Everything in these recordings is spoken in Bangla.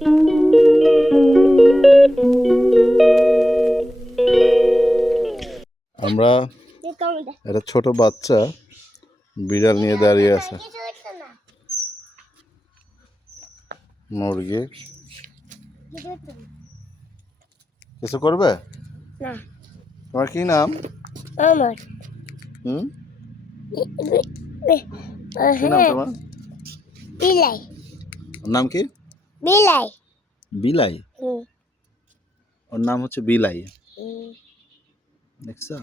আমরা একটা ছোট বাচ্চা বিড়াল নিয়ে দাঁড়িয়ে আছে। মুরগি কিছু করবে না। তোমার কি নাম? আমার কি নাম তোমার? বিলাই। নাম কি? বিলাই। বিলাই? ওর নাম হচ্ছে বিলাই। দেখছো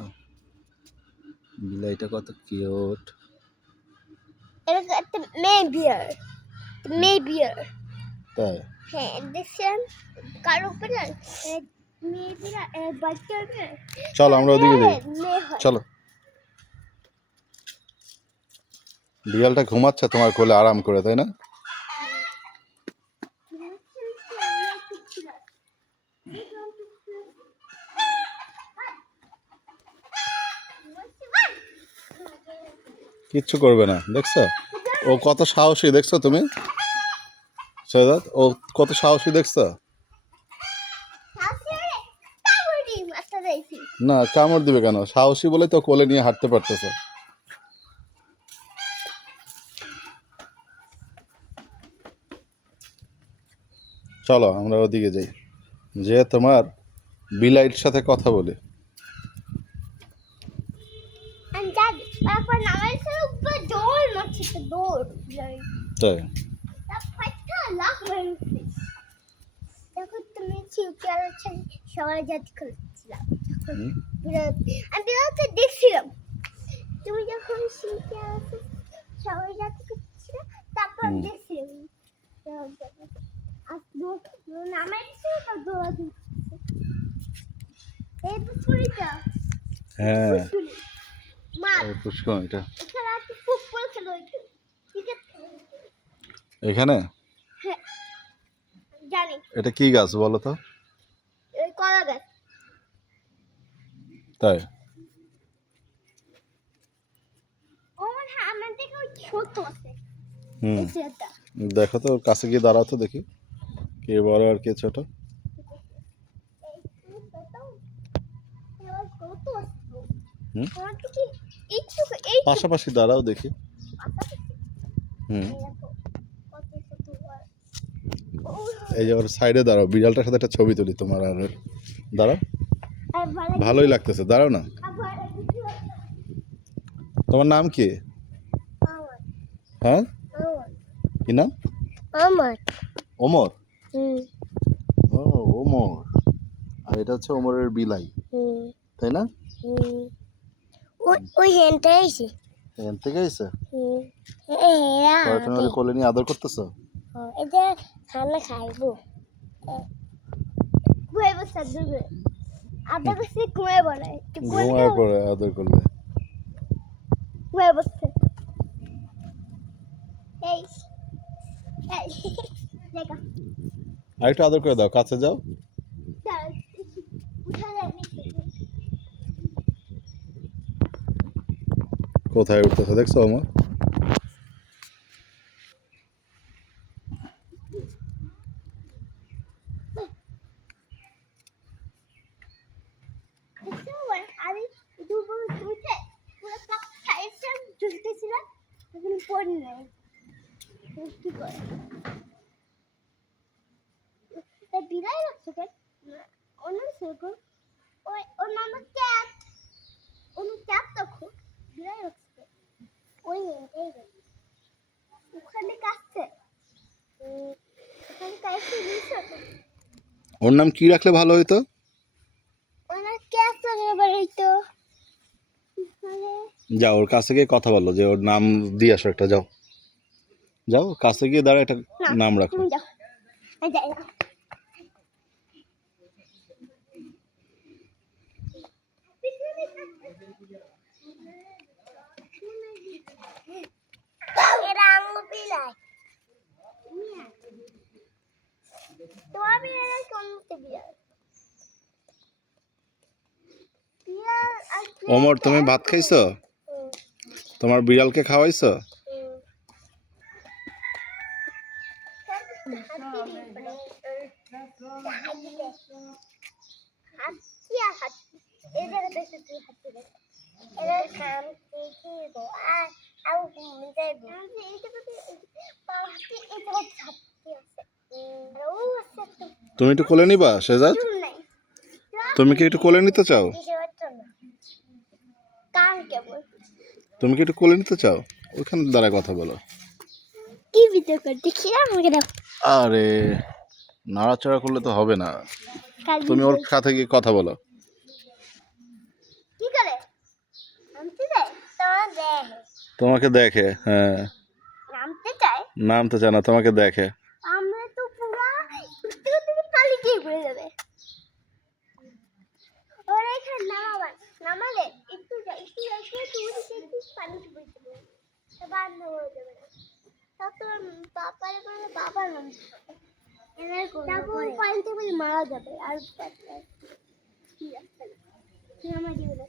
বিলাইটা কত কিউট। এটা একটা মেয়ে বিয়ার। মেয়ে বিয়ার। তাই? হ্যাঁ, দেখছেন কার উপরে মেয়ে বিয়ার বাচ্চা হবে। চলো আমরা ওদিকে যাই। চলো। বিড়ালটা ঘুমাচ্ছে তোমার কোলে আরাম করে, তাই না? কিচ্ছু করবে না, দেখছো ও কত সাহসী, দেখছো তুমি সৈয়দ? ও কত সাহসী দেখছো? না কামড় দিবে কেন? সাহসী বলে তো কোলে নিয়ে হাঁটতে পারতেছে। চলো আমরা ওদিকে যাই, যে তোমার বিলাইয়ের সাথে কথা বলি। তাই? সবাই জাতি খুঁজছিলাম, আমি বিড়ালকে দেখছিলাম। তুমি যখন সবাই জাতি খুঁজছিলাম, তারপর দেখছিলাম এখানে এটা কি গাছ বলো তো? কলা গাছ। তাই? দেখো তো কাছে গিয়ে দাঁড়াও তো দেখি কে বড় আর কে ছোট। পাশাপাশি দাঁড়াও দেখি। এই যে ওর সাইডে দাঁড়াও, বিড়ালটার সাথে একটা ছবি তুলি তোমার। আর দাঁড়াও, ভালোই লাগতেছে, দাঁড়াও না। তোমার নাম কি? হ্যাঁ কি নাম? ওমর। ও ওমর। আর এটা হচ্ছে ওমরের বিলাই, তাই না? ওই হেনটা এসে এখান থেকে এসে তুমি ওকে কোলে নিয়ে আদর করতেছো? এটা খানা খাইবো। ঘুমাইবো সাদুরে আদর করতে ঘুমাইবো না, একটু ঘুমায় পড়ে আদর করলে ঘুমাইবো। এই দেখা আরেকটু আদর করে দাও, কাছে যাও। কোথায় উঠতেছে দেখছো আমার? বিড়াল রাখছো কেন? অন্য সেরকম ওর নাম ক্যাট। অন্য ক্যাট তখন বিড়াল রাখছে ওই ওখানে কাটছে। ওখানে কাটছে বুঝছো? ওর নাম কি রাখলে ভালো হইতো? ওনার ক্যাট রাখলে হইতো। যাও ওর কাছে গিয়ে কথা বলো, যে ওর নাম দিয়ে আসো একটা। যাও যাও কাছে গিয়ে দাঁড়া একটা নাম রাখো। তুমি যাও, আমি যাই না। ওমর তুমি ভাত খাইছো? তোমার বিড়ালকে খাওয়াইছো? হাতি আর হাতি এই জায়গাতে শুধু হাতি দেখো এরা কাম কি গো আর যাইব এই জায়গাতে হাতি এই জায়গাতে হাতি আছে ও আছে তো তুমি একটু কোলে নিবা শেজাদ? নাই তুমি কি একটু কোলে নিতে চাও? কান কেবল তুমি কি একটু কোলে নিতে চাও? ওখানে দাঁড়ায় কথা বলো। কি ভিডিও কর দেখি না আমাকে দাও আরে নাড়াচাড়া করলে তো হবে না, তুমি ওর সাথে গিয়ে কথা বলো। কি করে নামতে যায় তোমাকে দেখে, হ্যাঁ নামতে চায় নামতে চায় না, তোমাকে দেখে। আমরা তো পুরা উঠতে উঠতে পানি দিয়ে পড়ে যাবে ওরা এখানে নামালে একটু একটু পানি পড়ে যাবে বান্ধ হয়ে যাবে তখন বাবার মানে বাবার নাম তারপর পানিতে বলে মারা যাবে আর কি আছে কি আমার জীবনে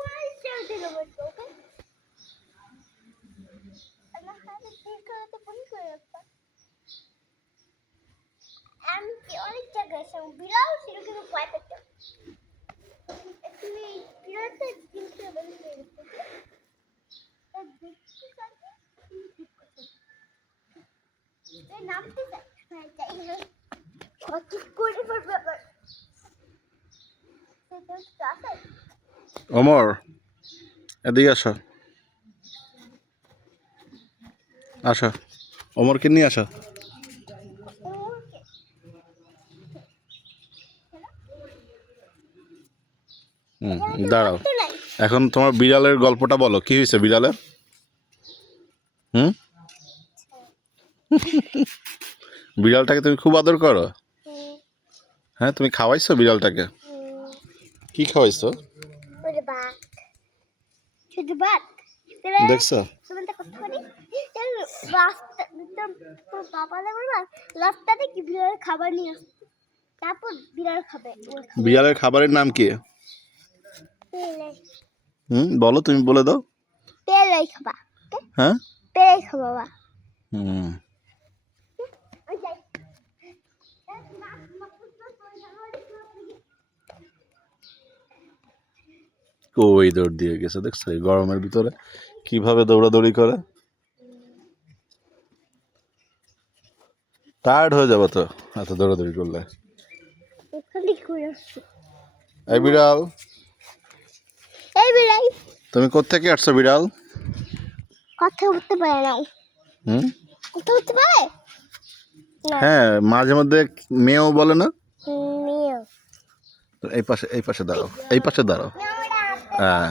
ওই চলতে যাবে ওকে আমার হাতে ঠিক করতে ফোন করে রাখবা আমি কি অনেক জায়গায় সব বিড়াল ছিল কিন্তু ভয় পেতাম তুমি বিড়ালটা জিনিসটা বলে দিয়েছো দেখতে পাচ্ছি এই নামতে চাই কত করে পড়বে আবার ওমর এদিকে আসো, আসো ওমরকে নিয়ে আসো। দাঁড়াও, এখন তোমার বিড়ালের গল্পটা বলো, কি হয়েছে বিড়ালের? বিড়ালটাকে তুমি খুব আদর করো? হ্যাঁ, তুমি খাওয়াইছো বিড়ালটাকে? কি খাওয়াইছো? শুধু ভাত দেখছো? রাস্তাতে কি বিড়ালের খাবার নিয়ে আসছে তারপর বিড়াল খাবে বিড়ালের খাবারের নাম কি? বলো, তুমি বলে দাও। পেলাই খাবা হ্যাঁ পেলাই খাবা বাবা ওই দৌড় দিয়ে গেছে, দেখছো এই গরমের ভিতরে কিভাবে দৌড়াদৌড়ি করে। টায়ার্ড হয়ে যাবো তো এত দৌড়াদৌড়ি করলে। এই বিড়াল, এই বিড়াল তুমি কোত্থেকে আসছো বিড়াল? কথা বলতে পারে না কথা বলতে পারে হ্যাঁ, মাঝে মধ্যে মেয়েও বলে না। মেয়ে তো এই পাশে দাঁড়াও, এই পাশে দাঁড়াও। হ্যাঁ,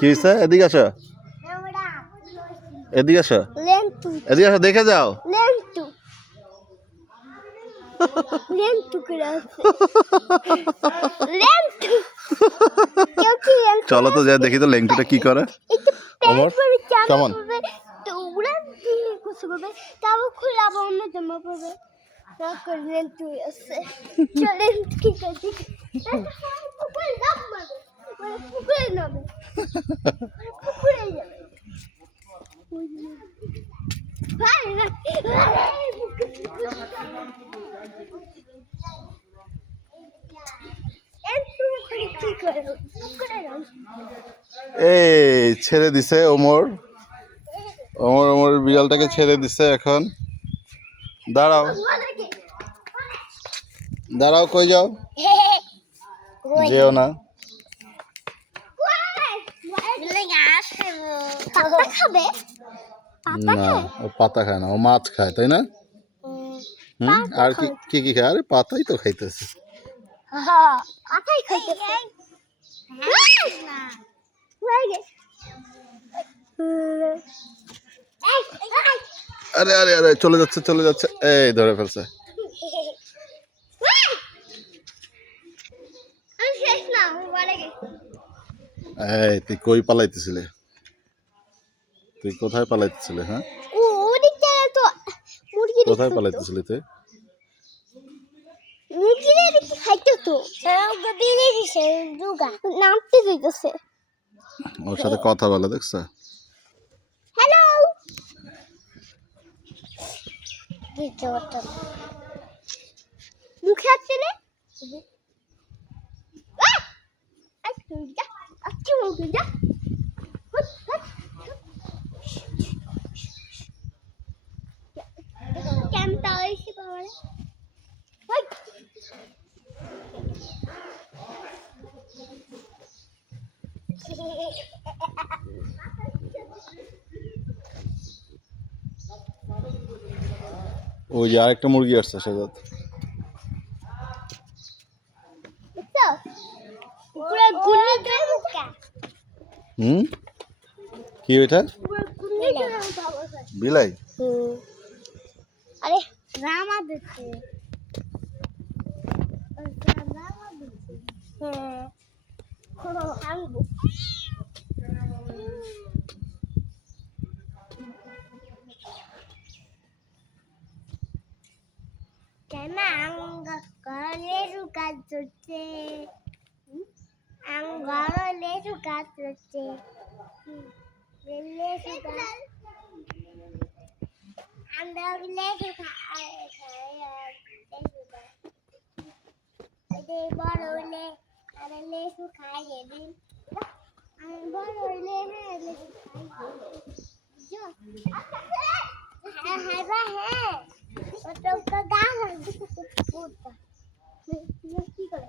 কি হয়েছে? এদিকে আসো, এদিকে আসো, এদিকে আসো, দেখে যাও। চলো তো যা দেখি তো লেংটুটা কি করে। ওমর কেমন? এই ছেড়ে দিছে ওমর, ওমর বিড়ালটাকে ছেড়ে দিছে। এখন দাঁড়াও, দাঁড়াও, কই যাও? যেও না। না, ও পাতা খায় না, ও মাছ খায়, তাই না? আর কি কি খায়? আরে পাতাই তো খাইতেছে। আরে আরে আরে চলে যাচ্ছে, চলে যাচ্ছে, এই ধরে ফেলছে। এই তুই কই পালাইতেছিলে? তুই কোথায় পালাইতেছিলে? হ্যাঁ, কোথায় পালাইতেছিলি তুই? ওর সাথে কথা বলে, দেখছো? দিতে হতো মুখে আসছে রে আচ্ছা যা আচ্ছা মুখে যা ক্যাম্পটা এসে পাওয়ারে ওই যে আরেকটা মুরগি আসছে সেজাত। পুরো গুলি করে মুখে কি ওইটা? পুরো গুলি করে বাবা বিলাই? আরে রামা দিচ্ছে কেন ঘরে কাজ করছে ঘরে কাজ করছে আমরা বড় হলে আরে লেসু খাই যেদিন বড় হলে হ্যাঁ লেসু খাই হ্যাঁ হ্যাঁ ওটা গাছ কি করে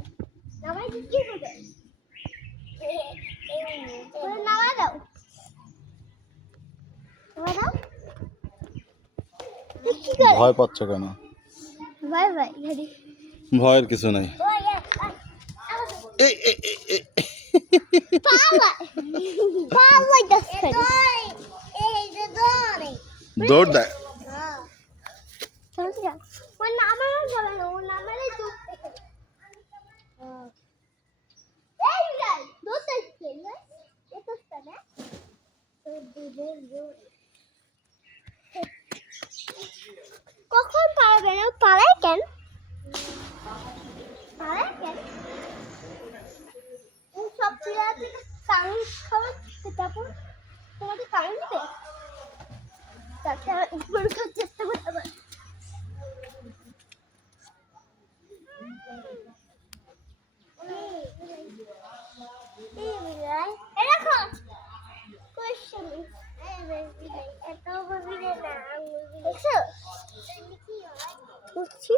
নামাই কি করে নামা দাও ভয় পাচ্ছ কেন? বাই বাই ভয়ের কিছু নাই। দৌড় দেয়। কখন পারবে না পালায় কেন পালায় কেন সব প্লেয়ারদের কারেন্ট খাবার তারপর তোমাদের কারেন্ট দেবে তাতে উপর চেষ্টা করতে পারে দেখো কোশ্চেন এত বলবি না দেখছো বুঝছি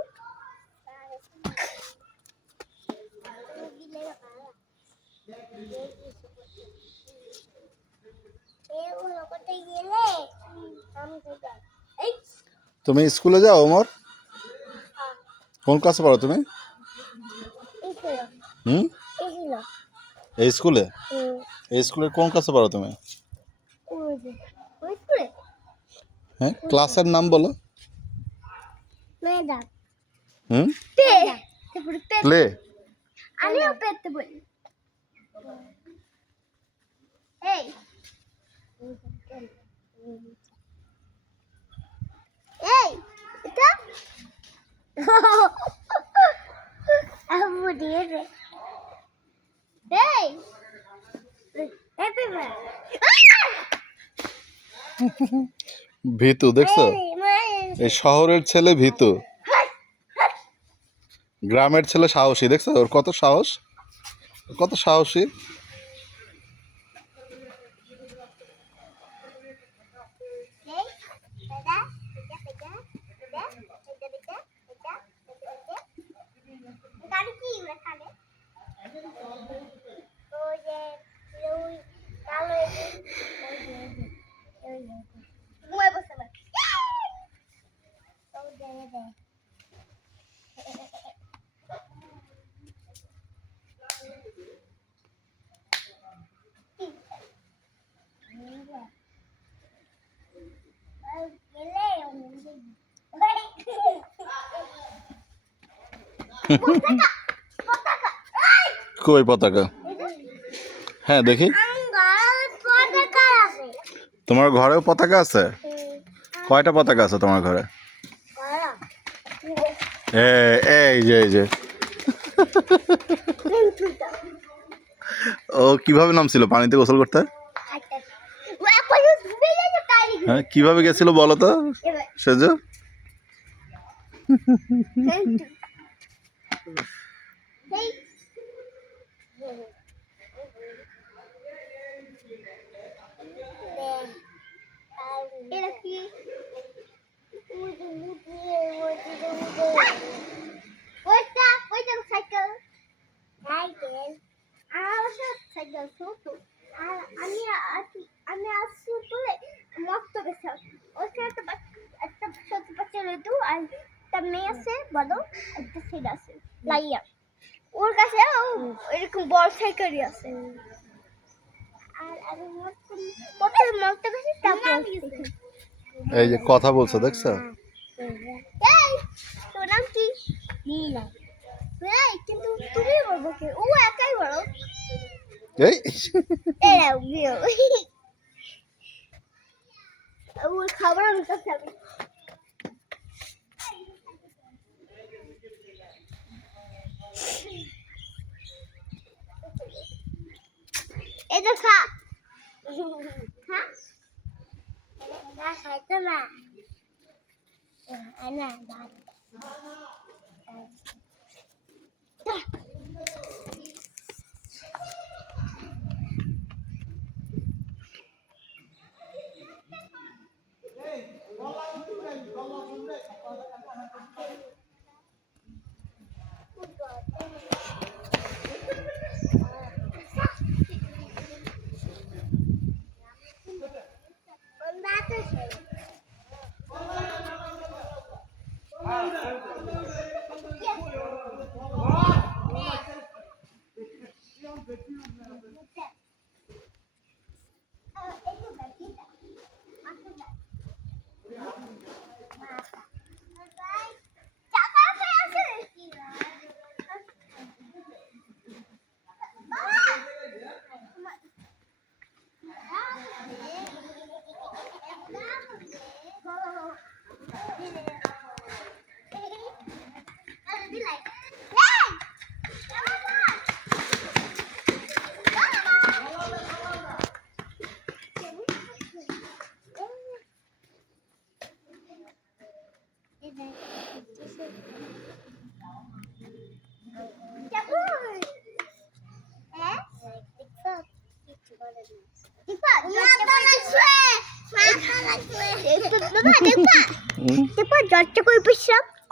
তুমি স্কুলে যাও ওমর? কোন ক্লাসে পড়ো তুমি? এই স্কুলে? এই স্কুলের কোন ক্লাসে পড়ো তুমি? হ্যাঁ ক্লাসের নাম বলো। প্লে? আমিও পেতে বলি এই এই এটা আবু দিয়ে দে এই হ্যাপি ভীতু দেখছো? এই শহরের ছেলে ভীতু, গ্রামের ছেলে সাহসী। দেখছো ওর কত সাহস, কত সাহসী। কই পতাকা? হ্যাঁ দেখি। তোমার ঘরেও পতাকা আছে? কয়টা পতাকা আছে তোমার ঘরে? এই যে এই যে ও কিভাবে নামছিল পানিতে গোসল করতে? হ্যাঁ কিভাবে গেছিল বলো তো সেজো? এটা কি ওইটা সাইকেল সাইকেল আর সাইকেল ছোট আর আমি আসছি তুলে মস্ত গেছিলাম ওইখানে একটা ছোট বাচ্চা রইতো আর একটা মেয়ে আছে বড় একটা ছেলে আছে লাইয়া ওর কাছে এরকম বড় সাইকেলই আছে আর আমি প্রথমে মস্ত গেছি তারপর এই যে কথা বলছো দেখছো? এই তোর নাম কি? নীলা। এই কিন্তু তুমি বলবো কি? ও একাই বলো। এই এরা বিয়ে। ও খাবার আমি কাছে আমি। এটা খা। খা। না খাইতো না। Ana, bak.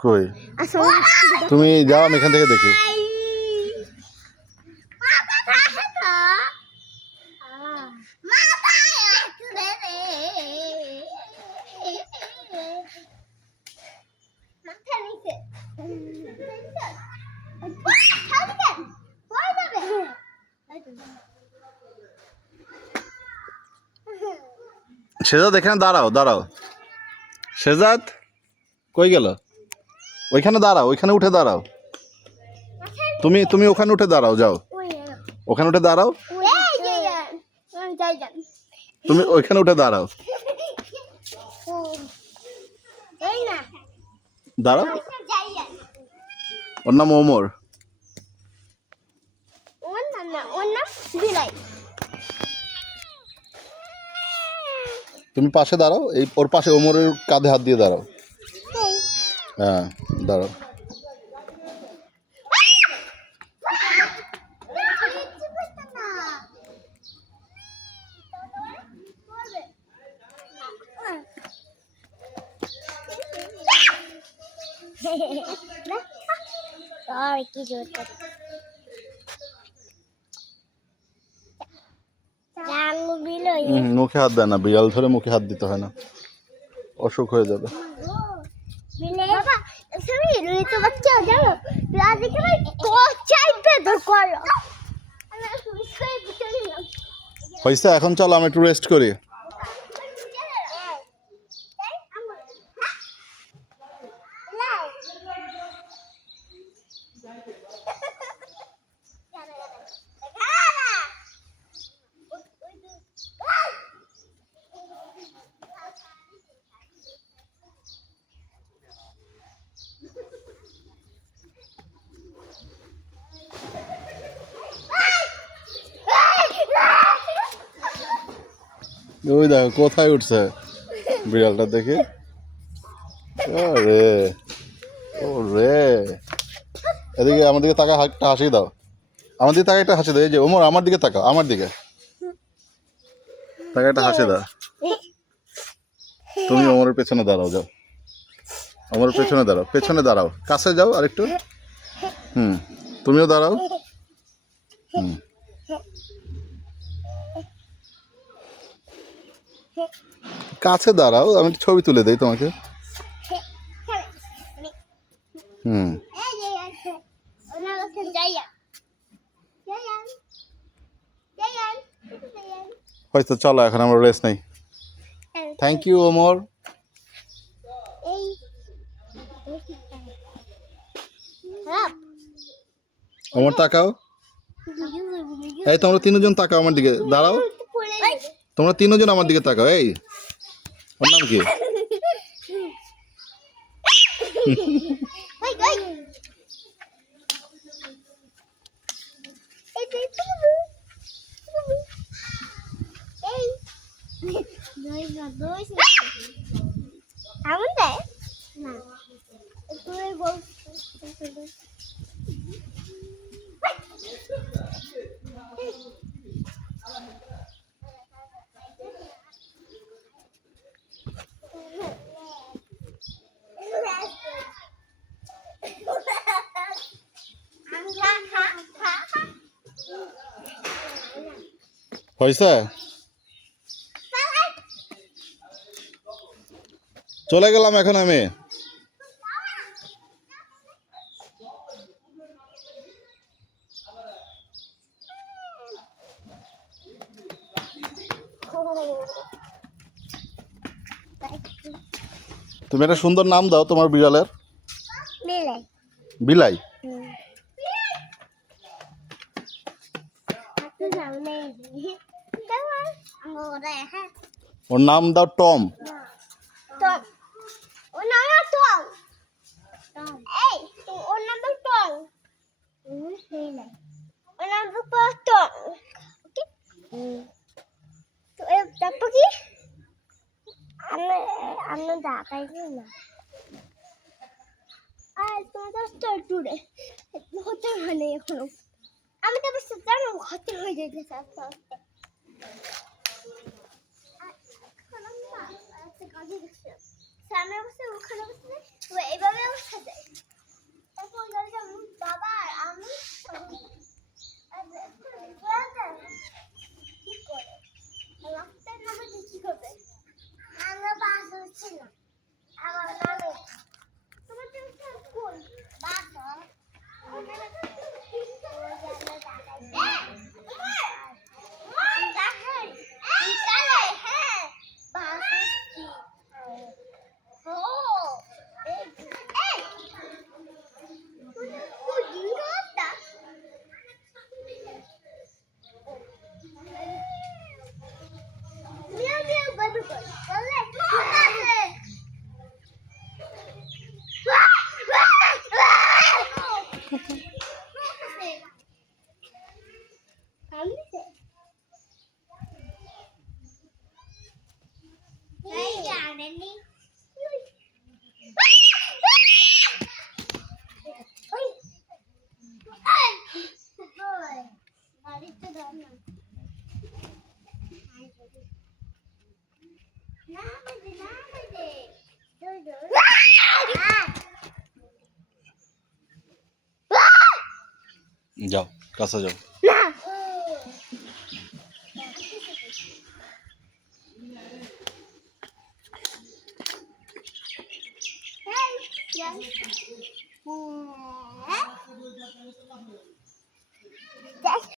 কই তুমি যাও আমি এখান থেকে দেখি শেজাদ এখানে দাঁড়াও দাঁড়াও শেজাদ কই গেল ওইখানে দাঁড়াও ওইখানে উঠে দাঁড়াও তুমি তুমি ওখানে উঠে দাঁড়াও যাও ওখানে উঠে দাঁড়াও তুমি ওইখানে উঠে দাঁড়াও দাঁড়াও ওর নাম ওমর তুমি পাশে দাঁড়াও এই ওর পাশে ওমরের কাঁধে হাত দিয়ে দাঁড়াও হ্যাঁ দাঁড়াও মুখে হাত দেয় না বিড়াল ধরে মুখে হাত দিতে হয় না অসুখ হয়ে যাবে হয়েছে এখন চলো আমরা একটু রেস্ট করি ওই দেখো কোথায় উঠছে বিড়ালটা দেখে আরে ও রে, এদিকে আমার দিকে তাকা, একটা হাসি দাও। আমার দিকে তাকা, একটা হাসি দাও। এই যে ওমর, আমার দিকে তাকাও, আমার দিকে তাকা, একটা হাসি দাও। তুমি ওমরের পেছনে দাঁড়াও, যাও। ওমরের পেছনে দাঁড়াও, পেছনে দাঁড়াও, কাছে যাও আরেকটু। হুম, তুমিও দাঁড়াও। হুম, কাছে দাঁড়াও, আমি একটু ছবি তুলে দেই তোমাকে। হুম, হয়তো চলো এখন আমরা রেস্ট নেই। Thank you Omar. ওমর তাকাও। এই তোমরা তিনজন তাকাও আমার দিকে, দাঁড়াও। তোমরা তিনজন আমার দিকে তাকাও। এই, ওর নাম কি? হয়েছে? চলে গেলাম এখন আমি। তুমি একটা সুন্দর নাম দাও তোমার বিড়ালের। বিলাই। ওর নাম দাও টম। তারপর কি আমরা দেখাই না। আর তোমার তো টুরে হতে হয় এখনো। আমি তো বসে জানো হতে হয়ে যেতেছে আস্তে আস্তে। সামনে বসে ওখানে বসে এইভাবে বসে যায়। তারপর বাবা আর আমি কি করে রাস্তার নামে কি করবে? আমরা বাস হচ্ছে না আমার নামে। তোমার তো স্কুল বাস হয় যাও, কাছে যাও। Yeah.